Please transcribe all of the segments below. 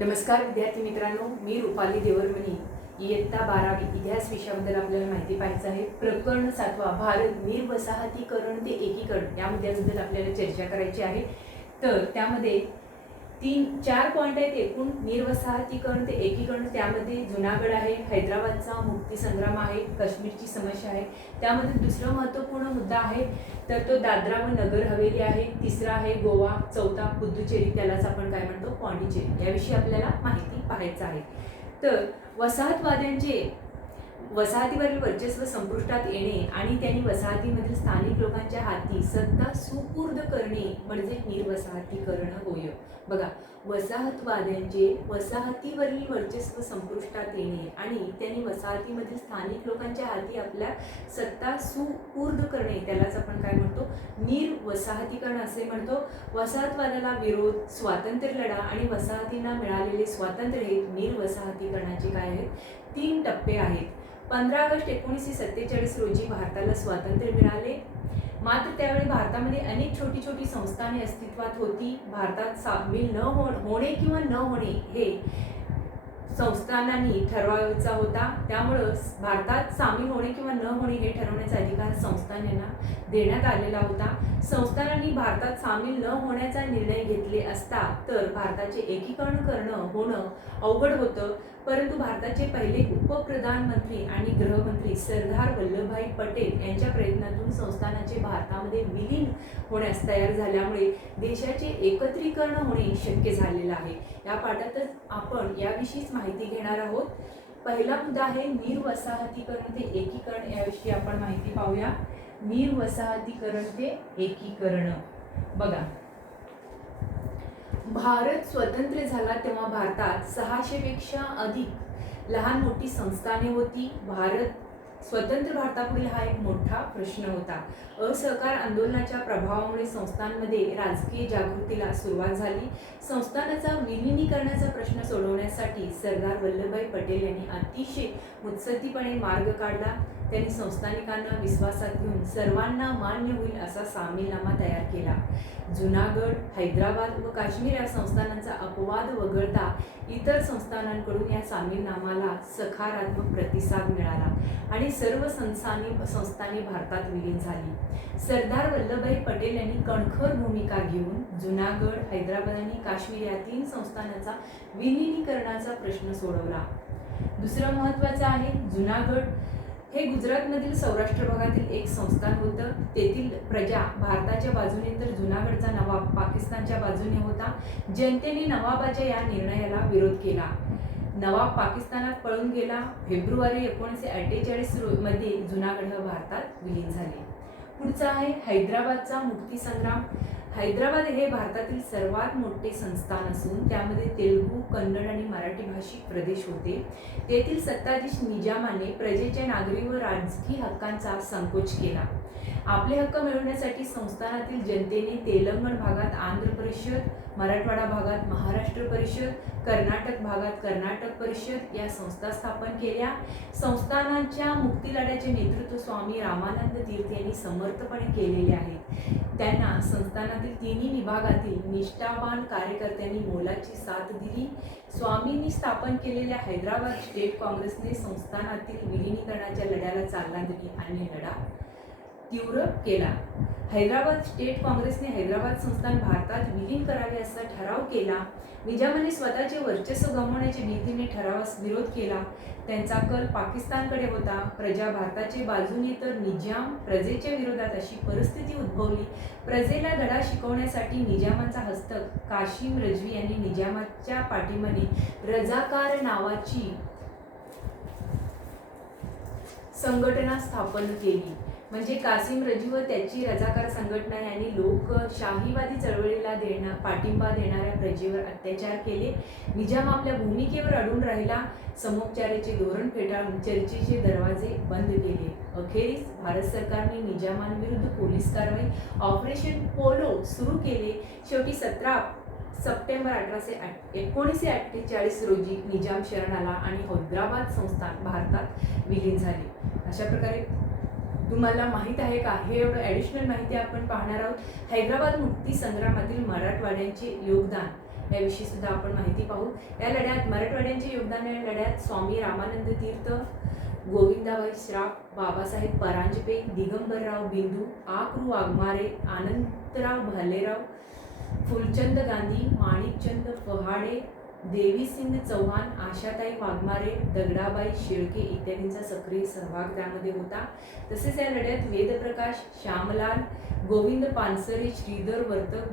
नमस्कार विद्यार्थी मित्रांनो, मी रुपाली देवरमणी. इयत्ता 12वी इतिहास विषयाबद्दल आपल्याला माहिती पाहायचं आहे. प्रकरण 7वा भारत निर्वसाहतीकरण ते एकीकरण या मुद्द्याबद्दल आपल्याला चर्चा करायची आहे. तर त्यामध्ये 3-4 पॉईंट आहेत एकूण. निर्वसाहतीकरण ते एकीकरण, त्यामध्ये जुनागड आहे, हैदराबादचा मुक्तीसंग्राम आहे, काश्मीरची समस्या आहे. त्यामध्ये दुसरा महत्त्वपूर्ण मुद्दा आहे तर तो दादरा व नगर हवेली आहे. तिसरा आहे गोवा. चौथा पुदुचेरी, त्यालाच आपण काय म्हणतो, पॉंडिचेरी. याविषयी आपल्याला माहिती पाहायचं आहे. तर वसाहतवाद्यांचे वसाहतीवरील वर्चस्व संपुष्टात येणे आणि त्यांनी वसाहतीमधील स्थानिक लोकांच्या हाती सत्ता सुपूर्द करणे म्हणजे निर्वसाहतीकरण होय. बघा, वसाहतवाद्यांचे वसाहतीवरील वर्चस्व संपुष्टात येणे आणि त्यांनी वसाहतीमधील स्थानिक लोकांच्या हाती आपल्या सत्ता सुपूर्द करणे, त्यालाच आपण काय म्हणतो, निर्वसाहतीकरण असे म्हणतो. वसाहतवादाला विरोध, स्वातंत्र्य लढा आणि वसाहतींना मिळालेले स्वातंत्र्य हे निर्वसाहतीकरणाचे काय आहेत, 3 टप्पे आहेत. 15 ऑगस्ट 1947 रोजी भारताला स्वातंत्र्य मिळाले. मात्र त्यावेळी भारतामध्ये अनेक छोटी छोटी संस्थाने अस्तित्वात होती. भारतात सामील होणे किंवा न होणे हे संस्थानांनी ठरवायचा होता. त्यामुळं भारतात सामील होणे किंवा न होणे हे ठरवण्याचा अधिकार संस्थानांना देण्यात आलेला होता. संस्थानांनी भारतात सामील न होण्याचा निर्णय घेतले असता तर भारताचे एकीकरण होणं अवघड होतं. परंतु भारताचे पहिले उपप्रधानमंत्री आणि गृहमंत्री सरदार वल्लभभाई पटेल यांच्या प्रयत्नातून संस्थानाचे भारतामध्ये विलीन होण्यास तयार झाल्यामुळे देशाचे एकत्रीकरण होणे शक्य झालेलं आहे. या पाठातच आपण याविषयीच माहिती घेणार आहोत. पहिला मुद्दा आहे निर्वसाहतीकरण ते एकीकरण. याविषयी आपण माहिती पाहूया. निर्वसाहतीकरण ते एकीकरण. बघा, भारत स्वतंत्र झाला तेव्हा भारतात 600 पेक्षा अधिक लहान मोठी संस्थाने होती. भारत स्वतंत्र भारतापुढील हा एक मोठा प्रश्न होता. असहकार आंदोलनाच्या प्रभावामुळे संस्थांमध्ये राजकीय जागृतीला सुरुवात झाली. संस्थानाचा विलिनीकरणाचा प्रश्न सोडवण्यासाठी सरदार वल्लभभाई पटेल यांनी अतिशय मुत्सद्दीपणे मार्ग काढला. त्यांनी संस्थानिकांना विश्वासात घेऊन सर्वांना मान्य होईल असा सामीलनामा तयार केला. जुनागड, हैदराबाद व काश्मीर या संस्थानांचा अपवाद वगळता इतर संस्थानांकडून या सामीलनामाला सकारात्मक प्रतिसाद मिळाला आणि सर्व संस्थाने भारतात विलीन झाली. सरदार वल्लभभाई पटेल यांनी कणखर भूमिका घेऊन जुनागड, हैदराबाद आणि काश्मीर या 3 संस्थानांचा विलिनीकरणाचा प्रश्न सोडवला. दुसरं महत्त्वाचं आहे जुनागड. हे गुजरातमधील सौराष्ट्र भागातील एक संस्थान होतं. तेथील प्रजा भारताच्या बाजूने तर जुनागडचा नवाब पाकिस्तानच्या बाजूने होता. जनतेने नवाबाच्या या निर्णयाला विरोध केला. नवाब पाकिस्तानात पळून गेला. फेब्रुवारी 1948 मध्ये जुनागड हा भारतात विलीन झाले. पुढचा आहे हैदराबादचा मुक्तीसंग्राम. हैदराबाद हे भारतातील सर्वात मोठे संस्थान असून त्यामध्ये तेलुगू, कन्नड आणि मराठी भाषिक प्रदेश होते. तेथील सत्ताधीश निजामाने प्रजेच्या नागरी व राजकीय हक्कांचा संकोच केला. आपले हक्क मिळवण्यासाठी संस्थानातील जनतेने तेलंगण भागात आंध्र परिषद, मराठवाडा भागात महाराष्ट्र परिषद, कर्नाटक भागात कर्नाटक परिषद या संस्था स्थापन केल्या. संस्थानांच्या मुक्तीलढ्याचे नेतृत्व स्वामी रामानंद तीर्थ यांनी समर्थपणे केलेले आहे. त्यांना संस्थानातील 3 विभागातील निष्ठावान कार्यकर्त्यांनी मोलाची साथ दिली. स्वामींनी स्थापन केलेल्या हैदराबाद स्टेट काँग्रेसने संस्थानातील विलिनीकरणाच्या लढ्याला चालना दिली आणि लढा तीव्र केला. हैदराबाद स्टेट काँग्रेसने हैदराबाद संस्थान भारतात विलीन करावे असा ठराव केला. निजामाने स्वतःचे वर्चस्व गमावण्याच्या भीतीने ठरावास विरोध केला. त्यांचा कल पाकिस्तानकडे होता. प्रजा भारताच्या बाजूने तर निजाम प्रजेच्या विरोधात अशी परिस्थिती उद्भवली. प्रजेला धडा शिकवण्यासाठी निजामाचा हस्तक काशिम रजवी यांनी निजामाच्या पाठीमागे रजाकार नावाची संघटना स्थापन केली. म्हणजे कासिम रजवी व त्याची रजाकार संघटना यांनी लोकशाहीवादी चळवळीला पाठिंबा देणाऱ्या प्रजेवर अत्याचार केले. निजाम आपल्या भूमिकेवर अडून राहिला. समोपचाराचे धोरण फेटाळून चर्चेचे दरवाजे बंद केले. अखेरीस भारत सरकारने निजामांविरुद्ध पोलीस कारवाई ऑपरेशन पोलो सुरू केले. शेवटी 17 सप्टेंबर 1948 रोजी निजाम शरण आला आणि हैदराबाद संस्थान भारतात विलीन झाले. अशा प्रकारे तुम्हाला माहीत आहे का, हे एवढं ॲडिशनल माहिती आपण पाहणार आहोत. हैदराबाद मुक्ती संग्रामातील मराठवाड्यांचे योगदान याविषयी सुद्धा आपण माहिती पाहू. या लढ्यात मराठवाड्यांचे योगदान, या लढ्यात स्वामी रामानंद तीर्थ, गोविंदाबाई श्राफ, बाबासाहेब परांजपे, दिगंबरराव बिंदू, आ.कृ. वाघमारे, आनंदराव भालेराव, फुलचंद गांधी, माणिकचंद फहाडे, देवीसिंग चव्हाण, आशाताई वाघमारे, दगडाबाई शेळके इत्यादींचा सक्रिय सहभाग त्यामध्ये होता. तसेच या लढ्यात वेदप्रकाश, श्यामलाल, गोविंद पानसरे, श्रीधर वर्तक,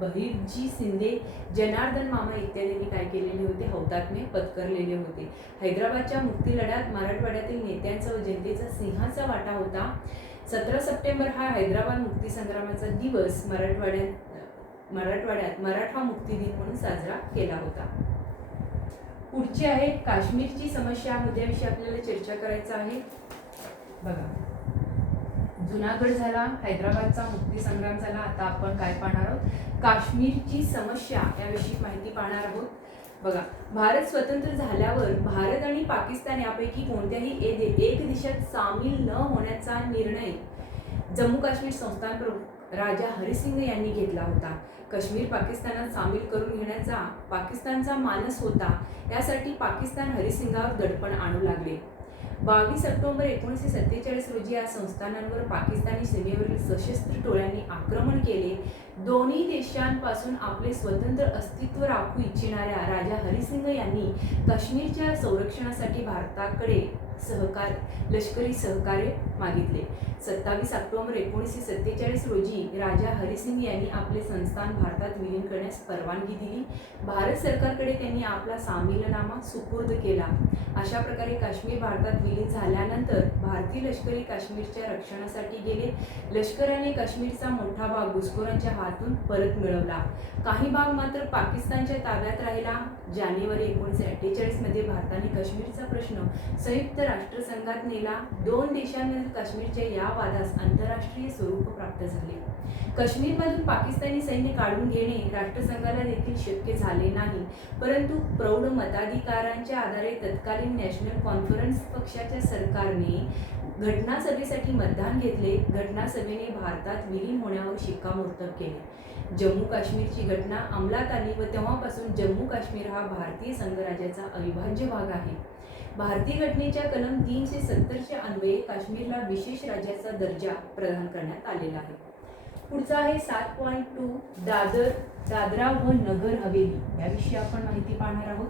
बहिर्जी शिंदे, जनार्दन मामा इत्यादींनी काय केलेले होते, हौतात्म्य पत्करलेले होते. हैदराबादच्या मुक्ती लढ्यात मराठवाड्यातील नेत्यांचा व जनतेचा सिंहाचा वाटा होता. 17 सप्टेंबर हा हैदराबाद मुक्ती संग्रामाचा दिवस मराठवाड्यात मराठा मुक्ती दिन म्हणून साजरा केला होता. पुढची आहे काश्मीरची समस्या, मुद्द्याविषयी आपल्याला चर्चा करायचं आहे. बघा, जुनागड झाला, हैदराबादचा मुक्ती संग्राम झाला. आता आपण काय पाहणार आहोत, काश्मीरची समस्या याविषयी माहिती पाहणार आहोत. बघा, भारत स्वतंत्र झाल्यावर भारत आणि पाकिस्तान यापैकी कोणत्याही एक देशात सामील न होण्याचा निर्णय जम्मू काश्मीर संस्थान प्रमुख राजा हरिसिंग यांनी घेतला होता. काश्मीर पाकिस्तानात सामील करून घेण्याचा पाकिस्तानचा मानस होता. यासाठी पाकिस्तान हरिसिंगावर दडपण आणू लागले. 22 ऑक्टोबर 1947 रोजी या संस्थानांवर पाकिस्तानी सीमेवरील सशस्त्र टोळ्यांनी आक्रमण केले. दोन्ही देशांपासून आपले स्वतंत्र अस्तित्व राखू इच्छिणाऱ्या राजा हरिसिंग यांनी काश्मीरच्या संरक्षणासाठी भारताकडे लष्करी सहकार्य मागितले. 27 ऑक्टोबर 1947 रोजी राजा हरिसिंग यांनी आपले संस्थान भारतात विलीन करण्यास परवानगी दिली. भारत सरकारकडे त्यांनी आपला सामीलनामा सुपूर्द केला. अशा प्रकारे काश्मीर भारतात विलीन झाल्यानंतर भारतीय लष्करी काश्मीरच्या रक्षणासाठी गेले. लष्कराने काश्मीरचा मोठा भाग घुसखोरांच्या हातून परत मिळवला. काही भाग मात्र पाकिस्तानच्या ताब्यात राहिला. जानेवारी 1948 मध्ये भारताने काश्मीरचा प्रश्न संयुक्त राष्ट्रसंघात नेला. दोन देशांमधील काश्मीरच्या या वादास आंतरराष्ट्रीय स्वरूप प्राप्त झाले. काश्मीरमधून पाकिस्तानी सैन्य काढून घेणे राष्ट्रसंघाला देखील शक्य झाले नाही. परंतु प्रौढ मताधिकारांच्या आधारे तत्कालीन नॅशनल कॉन्फरन्स पक्षाच्या सरकारने घटनासभेसाठी मतदान घेतले. घटनासभेने भारतात विलीन होण्यावर शिक्कामोर्तब केले. जम्मू काश्मीरची घटना अंमलात आली व तेव्हापासून जम्मू काश्मीर हा भारतीय संघराज्याचा अविभाज्य भाग आहे. भारतीय घटनेच्या कलम 370 अन्वये काश्मीरला विशेष राज्याचा दर्जा प्रदान करण्यात आलेला आहे. पुढचा आहे 7.2 दादरा व नगर हवेली याविषयी आपण माहिती पाहणार आहोत.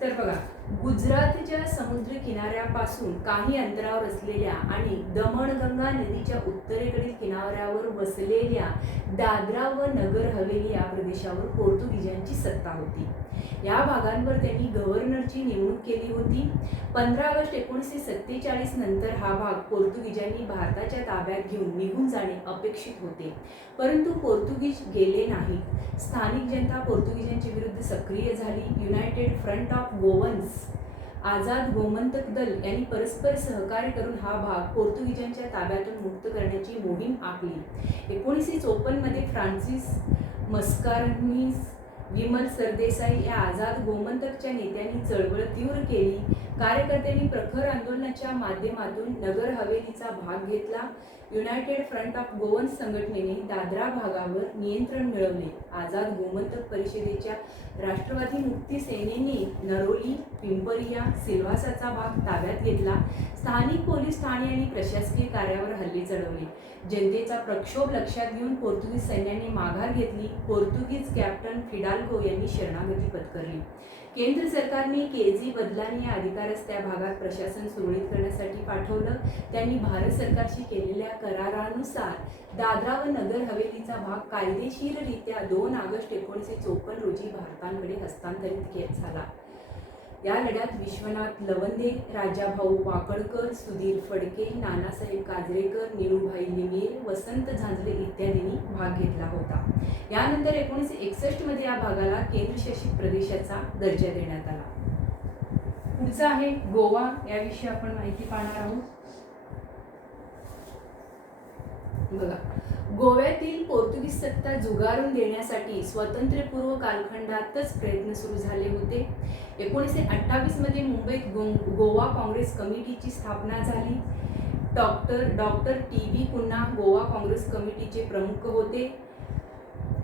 तर बघा, गुजरातच्या समुद्र किनाऱ्यापासून काही अंतरावर असलेल्या आणि दमणगंगा नदीच्या उत्तरेकडील किनाऱ्यावर वसलेल्या दादरा व नगर हवेली या प्रदेशावर पोर्तुगीजांची सत्ता होती. या भागांवर त्यांनी गव्हर्नरची नेमणूक केली होती. 15 ऑगस्ट 1947 नंतर हा भाग पोर्तुगीजांनी भारताच्या ताब्यात घेऊन निघून जाणे अपेक्षित होते, परंतु पोर्तुगीज गेले नाहीत. स्थानिक जनता पोर्तुगीजांच्या विरुद्ध सक्रिय झाली. United front of Goans, Azad Gomantak दल यांनी परस्पर सहकार्य करून हा भाग पोर्तुगीजांच्या ताब्यातून मुक्त करण्याची मोहीम आखली. 1954 मध्ये फ्रान्सिस मस्कारेन्सिस, विमल सरदेसाई या आझाद गोमंतकच्या नेत्यांनी चळवळ तीव्र केली. कार्यकर्त्यांनी प्रखर आंदोलनाच्या माध्यमातून नगर हवेलीचा भाग घेतला. युनायटेड फ्रंट ऑफ गोवन्स संघटनेने दादरा भागावर नियंत्रण मिळवले. आझाद गोमंतक परिषदेच्या राष्ट्रवादी मुक्ती सेनेने नरोली, पिंपरिया, सिल्व्हासाचा भाग ताब्यात घेतला. स्थानिक पोलीस ठाणे आणि प्रशासकीय कार्यावर हल्ले चढवले. जनतेचा प्रक्षोभ लक्षात घेऊन पोर्तुगीज सैन्याने माघार घेतली. पोर्तुगीज कॅप्टन फिडाल्गो यांनी शरणागती पत्करली. केंद्र सरकारने केजी बदलानी या अधिकाऱ्यास त्या भागात प्रशासन सुरळीत करण्यासाठी पाठवलं. त्यांनी भारत सरकारशी केलेल्या करारानुसार दादरा व नगर हवेलीचा भाग कायदेशीररित्या 2 ऑगस्ट 1954 रोजी भारताकडे हस्तांतरित झाला. या लढ्यात विश्वनाथ लवंदे, राजाभाऊ वाकळकर, सुधीर फडके, नानासाहेब काजरेकर, निळूभाई लिमेर, वसंत झांजले इत्यादींनी भाग घेतला होता. यानंतर 1961 मध्ये या भागाला केंद्रशासित प्रदेशाचा दर्जा देण्यात आला. पुढचा आहे गोवा, याविषयी आपण माहिती पाहणार आहोत. बघा, गोव्यातील पोर्तुगीज सत्ता झुगारून देण्यासाठी स्वातंत्र्यपूर्व कालखंडातच प्रयत्न सुरू झाले होते. 1928 मध्ये मुंबईत गोवा काँग्रेस कमिटीची स्थापना झाली. Doctor T B. पुन्हा गोवा काँग्रेस कमिटीचे प्रमुख होते.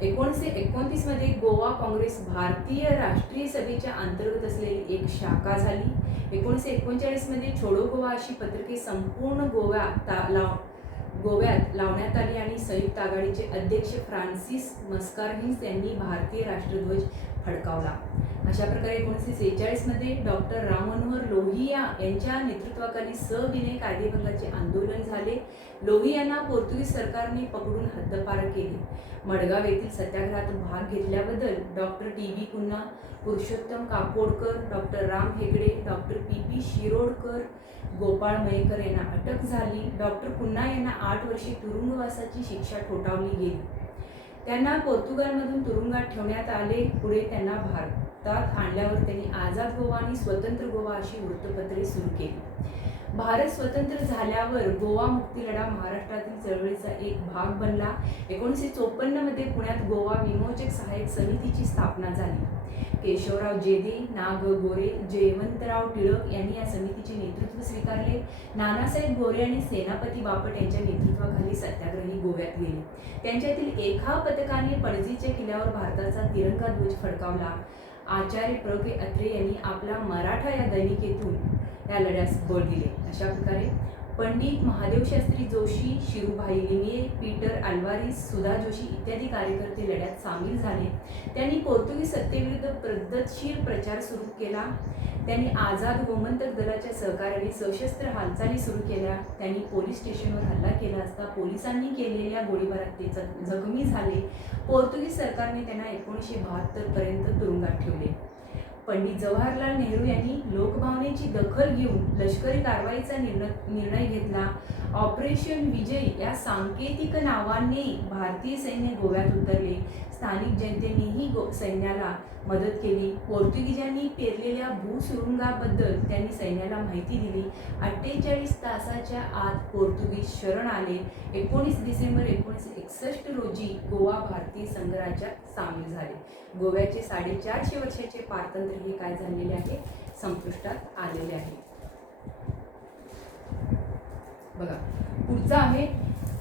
1929 मध्ये गोवा काँग्रेस भारतीय राष्ट्रीय सभेच्या अंतर्गत असलेली एक शाखा झाली. 1939 मध्ये छोडो गोवा अशी पत्रके संपूर्ण गोव्यात लावण्यात आली आणि संयुक्त आघाडीचे अध्यक्ष फ्रान्सिस मस्कार्डिन्स यांनी भारतीय राष्ट्रध्वज फडकावला. अशा प्रकारे 1946 मध्ये डॉक्टर राम मनोहर लोहिया यांच्या नेतृत्वाखाली सविनय कायदेभंगाचे आंदोलन झाले. लोहियांना पोर्तुगीज सरकारने पकडून हद्दपार केले. मडगाव येथील सत्याग्रहात भाग घेतल्याबद्दल doctor T B. Cunha, Purushottam Kakodkar, doctor Ram Hegde, doctor P P. Shirodkar, Gopal Mayekar यांना अटक झाली. डॉक्टर कुन्हा यांना 8 वर्षे तुरुंगवासाची शिक्षा ठोठावली गेली. त्यांना पोर्तुगालमधून तुरुंगात ठेवण्यात आले. पुढे त्यांना भारतात आणल्यावर त्यांनी आझाद गोवा आणि स्वतंत्र गोवा अशी वृत्तपत्रे सुरू केली. भारत स्वतंत्र झाल्यावर गोवा मुक्ती लढा महाराष्ट्रातील चळवळीचा एक भाग बनला. 1954 मध्ये पुण्यात गोवा विमोचक सहाय्यक समितीची स्थापना झाली. केशवराव जेदे, ना. ग. गोरे, जयवंतराव टिळक यांनी या समितीचे नेतृत्व स्वीकारले. नानासाहेब गोरे आणि सेनापती बापट यांच्या नेतृत्वाखाली सत्याग्रही गोव्यात गेले. त्यांच्यातील एका पथकाने पणजीच्या किल्ल्यावर भारताचा तिरंगा ध्वज फडकावला. आचार्य प्र. के. अत्रे यांनी आपला मराठा या दैनिकेतून या लढ्यास बळ दिले. अशा प्रकारे पंडित महादेवशास्त्री जोशी, शिरूभाई लिमये, पीटर अल्वारिस, सुधा जोशी इत्यादी कार्यकर्ते लढ्यात सामील झाले. त्यांनी पोर्तुगीज सत्तेविरुद्ध पद्धतशीर प्रचार सुरू केला. त्यांनी आझाद गोमंतक दलाच्या सहकार्याने सशस्त्र हालचाली सुरू केल्या. त्यांनी पोलीस स्टेशनवर हल्ला केला असता पोलिसांनी केलेल्या गोळीबारात ते जखमी झाले. पोर्तुगीज सरकारने त्यांना 1972 पर्यंत तुरुंगात ठेवले. पंडित जवाहरलाल नेहरू यांनी लोकभावनेची दखल घेऊन लष्करी कारवाईचा निर्णय घेतला. ऑपरेशन विजय या सांकेतिक नावाने भारतीय सैन्य गोव्यात उतरले. स्थानिक जनतेनेही सैन्याला मदत केली. पोर्तुगीजांनी पेरलेल्या भूसुरुंगाबद्दल त्यांनी सैन्याला माहिती दिली. 48 तासाच्या आत पोर्तुगीज शरण आले. 19 डिसेंबर 1961 रोजी गोवा भारतीय संघराज्यात सामील झाले. गोव्याचे 450 वर्षाचे पारतंत्र्य हे काय झालेले आहे, संपुष्टात आलेले आहे. बघा पुढचा आहे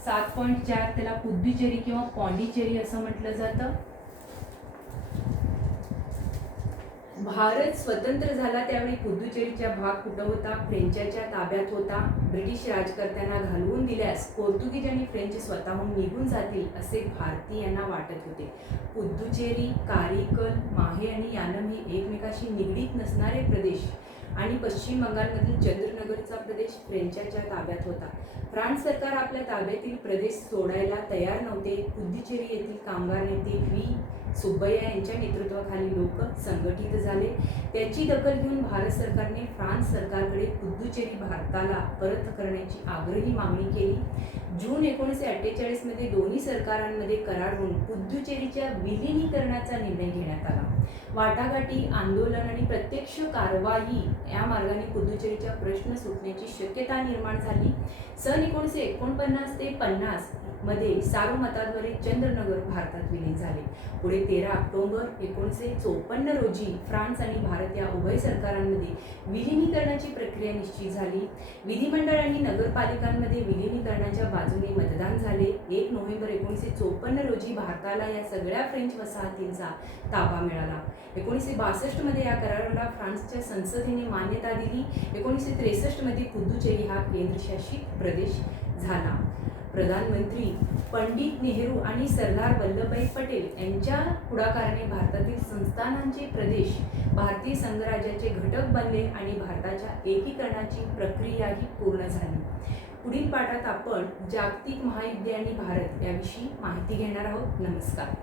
7.4. त्याला पुद्दुचेरी किंवा पॉंडिचेरी असं म्हटलं जातं. भारत स्वतंत्र झाला त्यावेळी पुद्दुचेरीचा भाग कुठं होता, फ्रेंचाच्या ताब्यात होता. ब्रिटिश राजकर्त्यांना घालवून दिल्यास पोर्तुगीज आणि फ्रेंच स्वतःहून निघून जातील असे भारतीयांना वाटत होते. पुद्दुचेरी, कारिकल, माहे आणि यानम हे एकमेकाशी निगडीत नसणारे प्रदेश आणि पश्चिम बंगालमधील चंद्रनगरचा प्रदेश फ्रेंचाच्या ताब्यात होता. फ्रान्स सरकार आपल्या ताब्यातील प्रदेश सोडायला तयार नव्हते. पुद्दुचेरी येथील कामगार नेते व्ही. सुब्बय्या यांच्या नेतृत्वाखाली लोक संघटित झाले. त्याची दखल घेऊन भारत सरकारने फ्रान्स सरकारकडे पुद्दुचेरी भारताला परत करण्याची आग्रही मागणी केली. जून 1948 मध्ये दोन्ही सरकारांमध्ये करार होऊन पुद्दुचेरीच्या विलिनीकरणाचा निर्णय घेण्यात आला. वाटाघाटी, आंदोलन आणि प्रत्यक्ष कारवाई या मार्गाने पुद्दुचेरीचा प्रश्न सुटण्याची शक्यता निर्माण झाली. सन 1949 ते 50 मध्ये सार्वमताद्वारे चंद्रनगर भारतात विलीन झाले. पुढे 13 ऑक्टोबर 1954 रोजी फ्रान्स आणि भारत या उभय सरकारांमध्ये विलिनीकरणाची प्रक्रिया निश्चित झाली. विधिमंडळ आणि नगरपालिकांमध्ये विलिनीकरणाच्या बाजूने मतदान झाले. 1 नोव्हेंबर 1954 रोजी भारताला या सगळ्या फ्रेंच वसाहतींचा ताबा मिळाला. 1962 मध्ये या कराराला फ्रान्सच्या संसदेने मान्यता दिली. 1963 मध्ये पुद्दुचेरी हा केंद्रशासित प्रदेश झाला. प्रधानमंत्री पंडित नेहरू आणि सरदार वल्लभभाई पटेल यांच्या पुढाकाराने भारतातील संस्थानांचे प्रदेश भारतीय संघराज्याचे घटक बनले आणि भारताच्या एकीकरणाची प्रक्रियाही पूर्ण झाली. पुढील पाठात आपण जागतिक महायुद्धे आणि भारत याविषयी माहिती घेणार आहोत. नमस्कार.